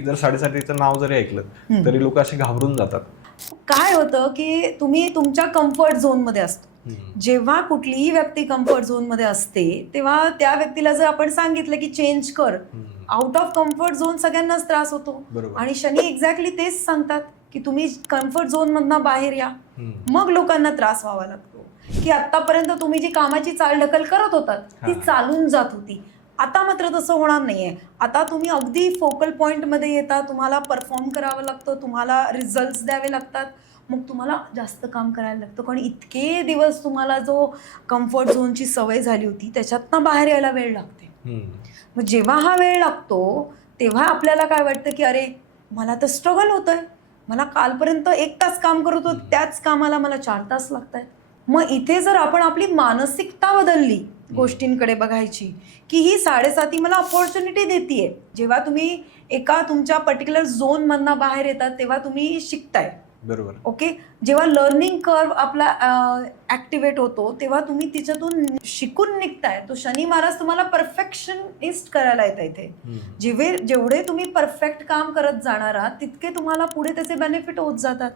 जर 7:30चं नाव जरी ऐकलं तरी लोक असे घाबरून जातात. काय होतं की तुम्ही तुमच्या कम्फर्ट झोन मध्ये असतो. जेव्हा कुठलीही व्यक्ती कम्फर्ट झोन मध्ये असते तेव्हा त्या व्यक्तीला जर आपण सांगितलं की चेंज कर, आउट ऑफ कम्फर्ट झोन सगळ्यांनाच त्रास होतो. आणि शनी एक्झॅक्टली तेच सांगतात की तुम्ही कम्फर्ट झोन मधनं बाहेर या, मग लोकांना त्रास व्हावा लागतो. की आतापर्यंत तुम्ही जी कामाची चालढकल करत होतात ती चालून जात होती, आता मात्र तसं होणार नाहीये. आता तुम्ही अगदी फोकल पॉइंट मध्ये येता, तुम्हाला परफॉर्म करावं लागतं, तुम्हाला रिझल्ट्स द्यावे लागतात, मग तुम्हाला जास्त काम करायला लागतं. कारण इतके दिवस तुम्हाला जो कम्फर्ट झोनची सवय झाली होती त्याच्यातनं बाहेर यायला वेळ लागते. मग जेव्हा हा वेळ लागतो तेव्हा आपल्याला काय वाटतं की अरे मला तर स्ट्रगल होतंय, मला कालपर्यंत 1 तास काम करत होतो त्याच कामाला मला 4 तास लागत आहेत. मग इथे जर आपण आपली मानसिकता बदलली गोष्टींकडे बघायची की ही 7:30 मला अपॉर्च्युनिटी देतीये. जेव्हा तुम्ही एका तुमच्या पर्टिक्युलर झोन मधनं बाहेर येतात तेव्हा तुम्ही शिकताय. बरोबर. ओके, जेव्हा लर्निंग कर्व आपला ऍक्टिव्हेट होतो तेव्हा तुम्ही तिच्यातून शिकून निघताय. तो शनी महाराज तुम्हाला परफेक्शनिस्ट करायला येतं इथे. जेवढे तुम्ही परफेक्ट काम करत जाणार आहात तितके तुम्हाला पुढे त्याचे बेनिफिट होत जातात.